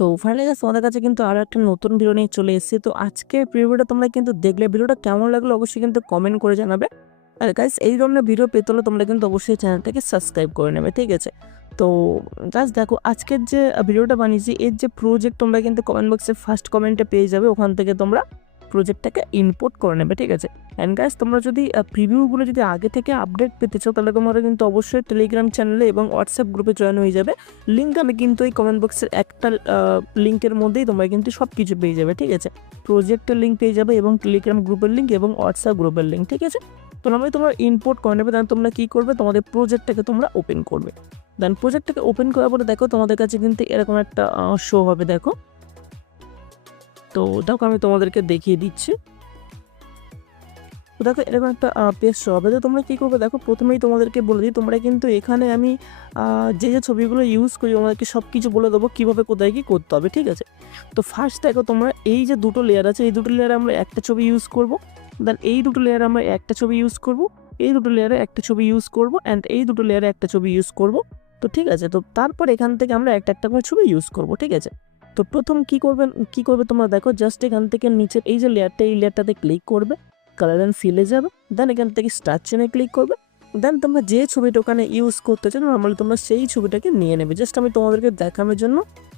তো finally guys তোমাদের কাছে কিন্তু আরো একটা নতুন ভিডিও নিয়ে চলে এসেছি। তো আজকে ভিডিওটা তোমরা কিন্তু দেখলে, ভিডিওটা কেমন লাগলো অবশ্যই কিন্তু কমেন্ট করে জানাবে। আর গাইস এই ধরনের ভিডিও পেতে হলে তোমরা কিন্তু অবশ্যই চ্যানেলটাকে সাবস্ক্রাইব করে নেবে, ঠিক আছে? তো গাইস দেখো, আজকের যে ভিডিওটা বানিয়েছি এর যে প্রজেক্ট তোমরা কিন্তু কমেন্ট বক্সে ফার্স্ট কমেন্টে পেয়ে যাবে, ওখান থেকে তোমরা প্রজেক্টটাকে ইম্পোর্ট করে নেবে, ঠিক আছে? অ্যান্ড গাইস তোমরা যদি প্রিভিউগুলো যদি আগে থেকে আপডেট পেতে চাও তাহলে তোমরা কিন্তু অবশ্যই টেলিগ্রাম চ্যানেলে এবং হোয়াটসঅ্যাপ গ্রুপে জয়েন হয়ে যাবে। লিঙ্ক আমি কিন্তু এই কমেন্ট বক্সের একটা লিঙ্কের মধ্যেই তোমরা কিন্তু সব কিছু পেয়ে যাবে, ঠিক আছে? প্রজেক্টের লিঙ্ক পেয়ে যাবে এবং টেলিগ্রাম গ্রুপের লিঙ্ক এবং হোয়াটসঅ্যাপ গ্রুপের লিঙ্ক, ঠিক আছে? তো আমি তোমরা ইম্পোর্ট করে নেবে, দেন তোমরা কী করবে, তোমাদের প্রজেক্টটাকে তোমরা ওপেন করবে। দেন প্রজেক্টটাকে ওপেন করার পরে দেখো তোমাদের কাছে কিন্তু এরকম একটা শো হবে, দেখো। তো দেখো আমি তোমাদেরকে দেখিয়ে দিচ্ছি। তো দেখো এরকম একটা পেজ শো হবে। তো তোমরা কী করবে দেখো, প্রথমেই তোমাদেরকে বলে দিই, তোমরা কিন্তু এখানে আমি যে ছবিগুলো ইউজ করি আমাদেরকে সব কিছু বলে দেবো কীভাবে কোথায় কী করতে হবে, ঠিক আছে? তো ফার্স্ট দেখো, তোমরা এই যে দুটো লেয়ার আছে, এই দুটো লেয়ারে আমরা একটা ছবি ইউজ করব। দেন এই দুটো লেয়ারে আমরা একটা ছবি ইউজ করব, এই দুটো লেয়ারে একটা ছবি ইউজ করব, অ্যান্ড এই দুটো লেয়ারে একটা ছবি ইউজ করব। তো ঠিক আছে, তো তারপর এখান থেকে আমরা একটা একটা করে ছবি ইউজ করব, ঠিক আছে? তো প্রথম কী করবে তোমরা দেখো, জাস্ট এখান থেকে নিচের এই যে লেয়ারটা, এই লেয়ারটাতে ক্লিক করবে, কালার অ্যান্ড ফিলে যাবে, দেন এখান থেকে স্টার চেনে ক্লিক করবে। দেন তোমরা যে ছবিটা ওখানে ইউজ করতে চাও নর্মালি তোমরা সেই ছবিটাকে নিয়ে নেবে। জাস্ট আমি তোমাদেরকে দেখানোর জন্য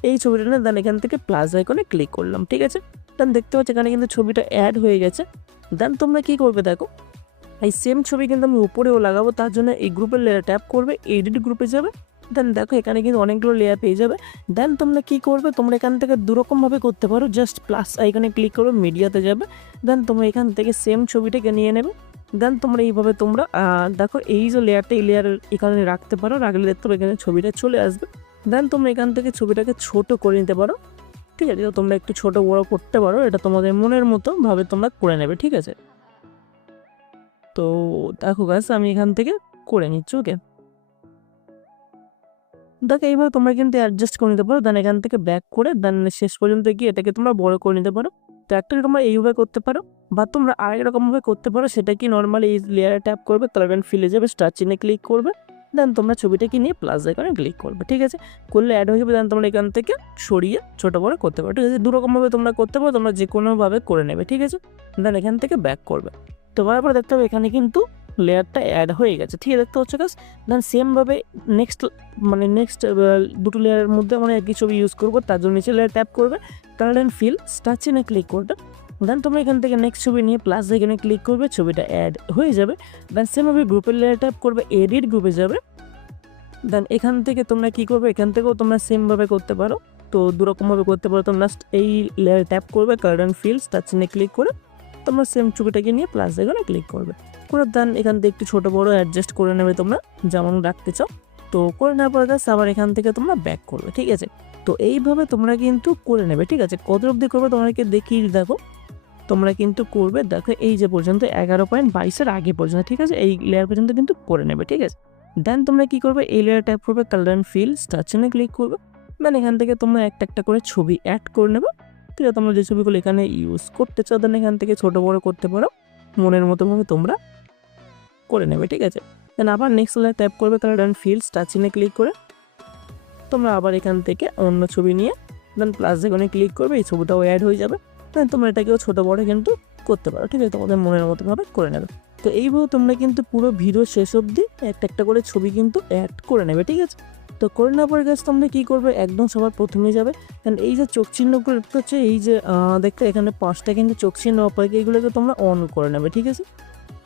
এই ছবিটা নিয়ে দেন এখান থেকে প্লাস আইকনে ক্লিক করলাম, ঠিক আছে? দেন দেখতে পাচ্ছি এখানে কিন্তু ছবিটা অ্যাড হয়ে গেছে। দেন তোমরা কী করবে দেখো, এই সেম ছবি কিন্তু আমি উপরেও লাগাবো, তার জন্য এই গ্রুপের লেয়ার ট্যাপ করবে, এডিট গ্রুপে যাবে। দেন দেখো এখানে কিন্তু অনেকগুলো লেয়ার পেয়ে যাবে। দেন তোমরা কী করবে, তোমরা এখান থেকে দুরকমভাবে করতে পারো। জাস্ট প্লাস আইকনে ক্লিক করবে, মিডিয়াতে যাবে, দেন তোমরা এখান থেকে সেম ছবিটাকে নিয়ে নেবে। দেন তোমরা এইভাবে তোমরা দেখো এই যে লেয়ারটা, এই লেয়ার এখানে রাখতে পারো, রাখলে দেখতে পাবে এখানে ছবিটা চলে আসবে। দেন তোমরা এখান থেকে ছবিটাকে ছোট করে নিতে পারো, ঠিক আছে? তো তোমরা একটু ছোট বড় করতে পারো, এটা তোমাদের মনের মতো ভাবে তোমরা করে নেবে, ঠিক আছে? তো দেখো গাইস আমি এখান থেকে করে নিচ্ছি, ওকে? দেখো এইভাবে তোমরা কিন্তু অ্যাডজাস্ট করে নিতে পারো। দেন এখান থেকে ব্যাক করে দেন শেষ পর্যন্ত গিয়ে এটাকে তোমরা বড় করে নিতে পারো। তো একটা তোমরা এইভাবে করতে পারো, বা তোমরা আরেক রকমভাবে করতে পারো। সেটা কি, নর্মালি এই লেয়ারে ট্যাপ করবে, তারপর ফিলে যাবে, স্টার চিহ্নে ক্লিক করবে, দেন তোমরা ছবিটাকে নিয়ে প্লাস আইকনে ক্লিক করবে, ঠিক আছে? করলে অ্যাড হয়ে যাবে। দেন তোমরা এখান থেকে সরিয়ে ছোটো বড় করতে পারো, ঠিক আছে? দুরকমভাবে তোমরা করতে পারো, তোমরা যে কোনোভাবে করে নেবে, ঠিক আছে? দেন এখান থেকে ব্যাক করবে। তো তারপরে দেখতে হবে এখানে কিন্তু লেয়ারটা অ্যাড হয়ে গেছে, ঠিক আছে? দেখতে হচ্ছে গাছ। দেন সেমভাবে নেক্সট দুটো লেয়ারের মধ্যে আমরা একই ছবি ইউজ করবো, তার জন্য নিচে লেয়ার ট্যাপ করবে, কালার অ্যান্ড ফিল, স্টার চিহ্নে ক্লিক করবে। দেন তোমরা এখান থেকে নেক্সট ছবি নিয়ে প্লাস এখানে ক্লিক করবে, ছবিটা অ্যাড হয়ে যাবে। দেন সেমভাবে গ্রুপের লেয়ার ট্যাপ করবে, এডিট গ্রুপে যাবে। দেন এখান থেকে তোমরা কী করবে, এখান থেকেও তোমরা সেমভাবে করতে পারো। তো দুরকমভাবে করতে পারো। তোমরা এই লেয়ার ট্যাপ করবে, কালার অ্যান্ড ফিল, স্টার চিহ্নে ক্লিক করে তোমরা সেম ছবিটাকে নিয়ে প্লাস এখানে ক্লিক করবে করে। দেন এখান থেকে একটু ছোটো বড়ো অ্যাডজাস্ট করে নেবে তোমরা যেমন রাখতে চাও। তো করে নেওয়ার পর গাছ আবার এখান থেকে তোমরা ব্যাক করবে, ঠিক আছে? তো এইভাবে তোমরা কিন্তু করে নেবে, ঠিক আছে? কত অবধি করবে তোমাদেরকে দেখিয়ে দেখো। তোমরা কিন্তু করবে দেখো এই যে পর্যন্ত 11.22 আগে পর্যন্ত, ঠিক আছে? এই লেয়ার পর্যন্ত কিন্তু করে নেবে, ঠিক আছে? দেন তোমরা কী করবে, এই লেয়ার ট্যাপ করবে, কালার অ্যান্ড ফিল, স্টার চিহ্নে ক্লিক করবে। দেন এখান থেকে তোমরা একটা একটা করে ছবি অ্যাড করে নেবে, ঠিক আছে? তোমরা যে ছবিগুলো এখানে ইউজ করতে চাও দেন এখান থেকে ছোটো বড়ো করতে পারো, মনের মতো ভাবে তোমরা করে নেবে, ঠিক আছে? দেন আবার নেক্সট লেয়ার ট্যাপ করবে, কালার অ্যান্ড ফিল, স্টার চিহ্নে ক্লিক করে তোমরা আবার এখান থেকে অন্য ছবি নিয়ে দেন প্লাস আইকনে ক্লিক করবে, এই ছবিটাও অ্যাড হয়ে যাবে। দেন তোমরা এটাকেও ছোটো বড়ো কিন্তু করতে পারো, ঠিক আছে? তোমাদের মনের মতো ভাবে করে নেবে। তো এইভাবে তোমরা কিন্তু পুরো ভিডিও শেষ অবধি একটা একটা করে ছবি কিন্তু অ্যাড করে নেবে, ঠিক আছে? তো করে নেওয়ার পরে গাছ তোমরা কী করবে, একদম সবার প্রথমে যাবে। কারণ এই যে চোখ চিহ্নগুলো হচ্ছে, এই যে দেখতে এখানে 5টা কিন্তু চোখ চিহ্ন অপাকে, এইগুলোকে তোমরা অন করে নেবে, ঠিক আছে?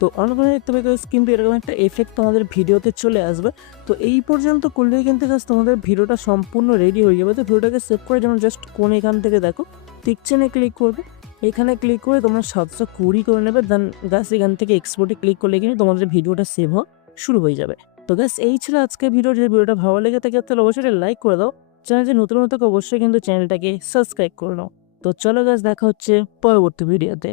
তো অন করে দেখতে পাবে কিন্তু এরকম একটা এফেক্ট তোমাদের ভিডিওতে চলে আসবে। তো এই পর্যন্ত করলেই কিন্তু গাছ তোমাদের ভিডিওটা সম্পূর্ণ রেডি হয়ে যাবে। তো ভিডিওটাকে সেভ করে যেমন জাস্ট কোন এখান থেকে দেখো টিক চিহ্নে ক্লিক করবে, এখানে ক্লিক করে তোমরা 720 করে নেবে। দেন গাছ এখান থেকে এক্সপোর্টে ক্লিক করলে কিন্তু তোমাদের ভিডিওটা সেভ হওয়া শুরু হয়ে যাবে। তো গাছ এই ছিল আজকে ভিডিও। যদি ভিডিওটা ভালো লেগে থাকে তাহলে অবশ্যই লাইক করে দাও। চ্যানেলটি নতুন অবশ্যই কিন্তু চ্যানেলটাকে সাবস্ক্রাইব করে নাও। তো চলো গাছ, দেখা হচ্ছে পরবর্তী ভিডিওতে।